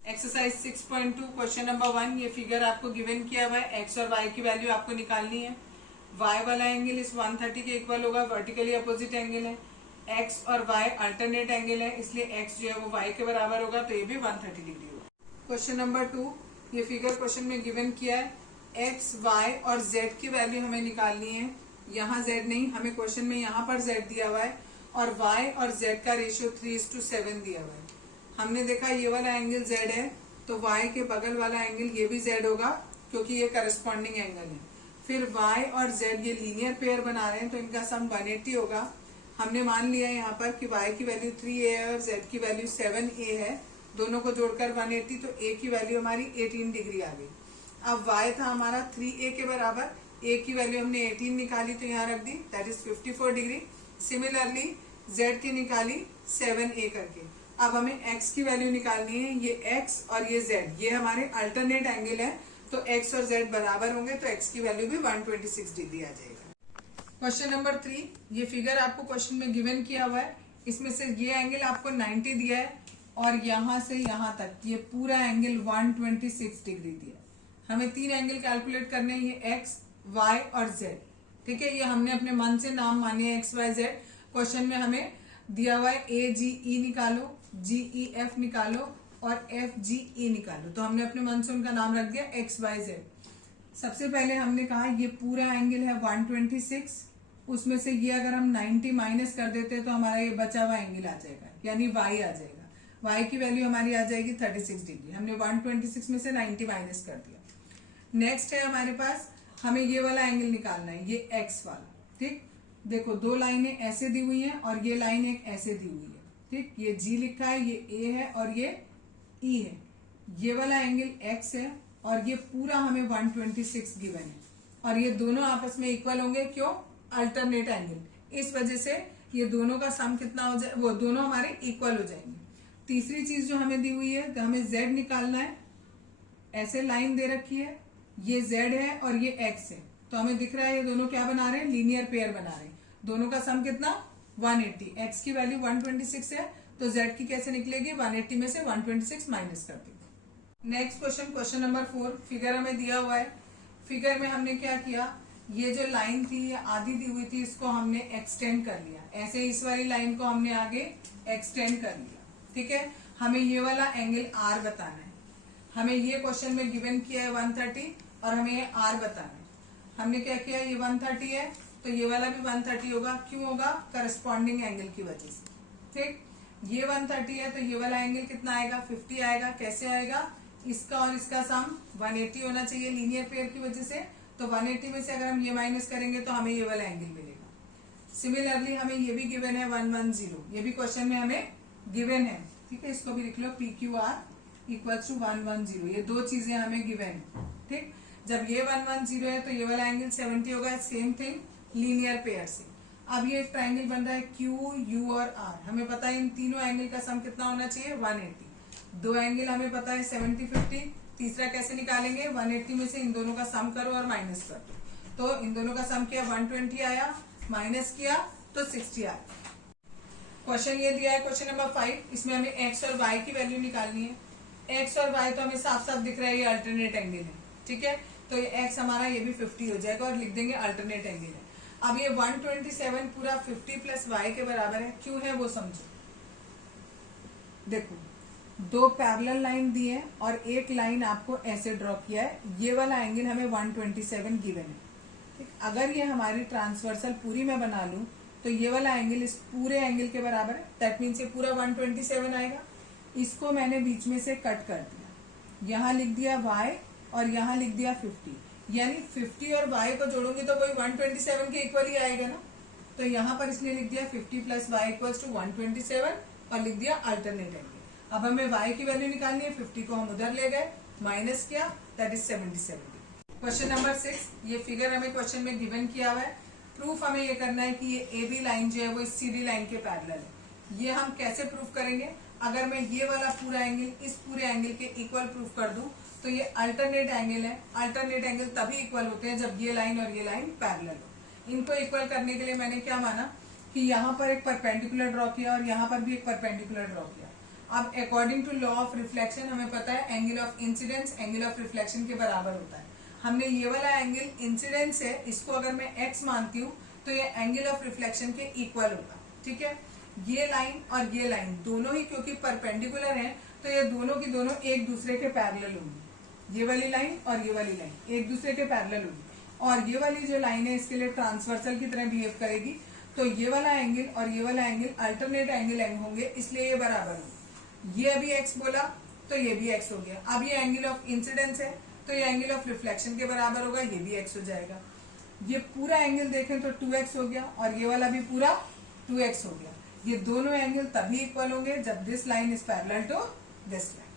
Exercise 6.2 question number 1। ये figure आपको given किया हुआ है। एक्स और वाई की वैल्यू आपको निकालनी है। वाई वाला एंगल इस 130 के इक्वल होगा, वर्टिकली अपोजिट एंगल है। एक्स और वाई अल्टरनेट एंगल है, इसलिए एक्स जो है वो वाई के बराबर होगा, तो ये भी 130 डिग्री होगा। क्वेश्चन नंबर 2, ये फिगर क्वेश्चन में गिवन किया है। एक्स, वाई और जेड की वैल्यू हमें निकालनी है। यहाँ जेड नहीं, हमें क्वेश्चन में यहाँ पर जेड दिया हुआ है और वाई और जेड का रेशियो 3:7 दिया हुआ है। हमने देखा ये वाला एंगल z है, तो y के बगल वाला एंगल ये भी z होगा, क्योंकि ये करस्पॉन्डिंग एंगल है। फिर y और z ये लीनियर पेयर बना रहे हैं, तो इनका सम 180 होगा। हमने मान लिया यहाँ पर कि y की वैल्यू 3a है और z की वैल्यू 7a है। दोनों को जोड़कर 180, तो a की वैल्यू हमारी 18 डिग्री आ गई। अब y था हमारा 3a के बराबर, a की वैल्यू हमने 18 निकाली तो यहाँ रख दी, that is 54 degree. Similarly z की निकाली 7a करके। अब हमें x की वैल्यू निकालनी है। ये x और ये z ये हमारे अल्टरनेट एंगल है, तो x और z बराबर होंगे, तो x की वैल्यू भी 126 डिग्री आ जाएगा। क्वेश्चन नंबर 3, ये फिगर आपको क्वेश्चन में गिवन किया हुआ है। इसमें से ये एंगल आपको 90 दिया है और यहाँ से यहाँ तक ये पूरा एंगल 126 डिग्री दिया है। हमें 3 एंगल कैलकुलेट करने हैं, ये x, y और z। ठीक है, ये हमने अपने मन से नाम माने x, y, z। क्वेश्चन में हमें दिया हुआ है a, g, e निकालो, जी ई एफ निकालो और एफ जी ई निकालो, तो हमने अपने मन से उनका नाम रख दिया एक्स वाई जेड। सबसे पहले हमने कहा ये पूरा एंगल है 126, उसमें से ये अगर हम 90 माइनस कर देते तो हमारा ये बचा हुआ एंगल आ जाएगा, यानी वाई आ जाएगा। वाई की वैल्यू हमारी आ जाएगी 36 डिग्री। हमने 126 में से 90 माइनस कर दिया। नेक्स्ट है हमारे पास, हमें ये वाला एंगल निकालना है, ये एक्स वाला। ठीक, देखो दो लाइनें ऐसे दी हुई हैं और ये लाइन एक ऐसे दी हुई है। ठीक, ये G लिखा है, ये A है और ये E है। ये वाला एंगल X है और ये पूरा हमें 126 गिवन है, और ये दोनों आपस में इक्वल होंगे। क्यों? अल्टरनेट एंगल, इस वजह से ये दोनों का सम कितना हो जाए, वो दोनों हमारे इक्वल हो जाएंगे। तीसरी चीज जो हमें दी हुई है, तो हमें Z निकालना है। ऐसे लाइन दे रखी है, ये Z है और ये X है, तो हमें दिख रहा है ये दोनों क्या बना रहे हैं, लीनियर पेयर बना रहे हैं। दोनों का सम कितना, 180। x की वैल्यू 126 है, तो z की कैसे निकलेगी, 180 में से 126 माइनस कर देंगे। Next question, question number 4, figure हमें दिया हुआ है। फिगर में हमने क्या किया, ये जो लाइन थी ये आधी दी हुई थी, इसको हमने एक्सटेंड कर लिया। ऐसे इस वाली लाइन को हमने आगे एक्सटेंड कर लिया। ठीक है, हमें ये वाला एंगल r बताना है। हमें ये क्वेश्चन में गिवन किया है 130 और हमें ये r बताना है। हमने क्या किया, ये 130 है तो ये वाला भी 130 होगा। क्यों होगा, करस्पॉन्डिंग एंगल की वजह से। ठीक, ये 130 है तो ये वाला एंगल कितना आएगा, 50 आएगा। कैसे आएगा, इसका और इसका सम 180 होना चाहिए लीनियर पेयर की वजह से, तो 180 में से अगर हम ये माइनस करेंगे तो हमें ये वाला एंगल मिलेगा। सिमिलरली हमें ये भी गिवन है 110, ये भी क्वेश्चन में हमें गिवन है। ठीक है, इसको भी लिख लो, PQR इक्वल्स टू 110। ये दो चीजें हमें गिवन है। ठीक, जब ये 110 है तो ये वाला एंगल 70 होगा। सेम थिंग लीनियर पेयर से। अब ये एक ट्राइंगल बन रहा है Q, U और R। हमें पता है इन तीनों एंगल का सम कितना होना चाहिए, 180। दो एंगल हमें पता है 70, 50। तीसरा कैसे निकालेंगे, 180 में से इन दोनों का सम करो और माइनस कर दो, तो इन दोनों का सम किया 120 आया, माइनस किया तो 60 आया। क्वेश्चन ये दिया है क्वेश्चन नंबर 5, इसमें हमें एक्स और वाई की वैल्यू निकालनी है। एक्स और वाई तो हमें साफ साफ दिख रहा है, ये अल्टरनेट एंगल है। ठीक है, तो ये एक्स हमारा ये भी 50 हो जाएगा और लिख देंगे अल्टरनेट एंगल है। अब ये 127 पूरा 50 प्लस वाई के बराबर है। क्यों है वो समझो। देखो, दो पैरेलल लाइन दी है और एक लाइन आपको ऐसे ड्रॉ किया है। ये वाला एंगल हमें 127 गिवन है। ठीक, अगर ये हमारी ट्रांसवर्सल पूरी मैं बना लूं तो ये वाला एंगल इस पूरे एंगल के बराबर है। दैट मीन्स ये पूरा 127 आएगा। इसको मैंने बीच में से कट कर दिया, यहाँ लिख दिया y और यहाँ लिख दिया 50, यानी 50 और y को जोड़ूंगी तो कोई 127 के इक्वल ही आएगा ना। तो यहाँ पर इसने लिख दिया 50 प्लस वाई इक्वल्स टू 127 और लिख दिया अल्टरनेट एंगल। अब हमें y की वैल्यू निकालनी है, 50 को हम उधर ले गए, माइनस किया, दैट इज 77। क्वेश्चन नंबर 6, ये फिगर हमें क्वेश्चन में गिवन किया हुआ है। प्रूफ हमें ये करना है कि ये AB लाइन जो है वो इस CD लाइन के पैरेलल है। ये हम कैसे प्रूफ करेंगे, अगर मैं ये वाला पूरा एंगल इस पूरे एंगल के इक्वल प्रूफ कर दूं तो ये अल्टरनेट एंगल है। अल्टरनेट एंगल तभी इक्वल होते हैं जब ये लाइन और ये लाइन पैरेलल हो। इनको इक्वल करने के लिए मैंने क्या माना कि यहाँ पर एक परपेंडिकुलर ड्रॉ किया और यहाँ पर भी एक परपेंडिकुलर ड्रॉ किया। अब according to law of reflection हमें पता है angle of incidence angle of reflection के बराबर होता है। हमने ये वाला एंगल इंसिडेंस है, इसको अगर मैं x मानती हूँ तो ये एंगल ऑफ रिफ्लेक्शन के इक्वल होगा। ठीक है, ये लाइन और ये लाइन दोनों ही क्योंकि परपेंडिकुलर हैं तो ये दोनों की दोनों एक दूसरे के पैरेलल होंगी। ये वाली लाइन और ये वाली लाइन एक दूसरे के पैरेलल होगी, और ये वाली जो लाइन है इसके लिए ट्रांसवर्सल की तरह बिहेव करेगी। तो ये वाला एंगल और ये वाला एंगल अल्टरनेट एंगल होंगे, इसलिए ये बराबर होंगे। ये अभी x बोला तो ये भी x हो गया। अब ये एंगल ऑफ इंसिडेंस है तो ये एंगल ऑफ रिफ्लेक्शन के बराबर होगा, ये भी x हो जाएगा। ये पूरा एंगल देखें तो 2x हो गया और ये वाला भी पूरा 2x हो गया। ये दोनों एंगल तभी इक्वल होंगे जब this line is parallel to this line.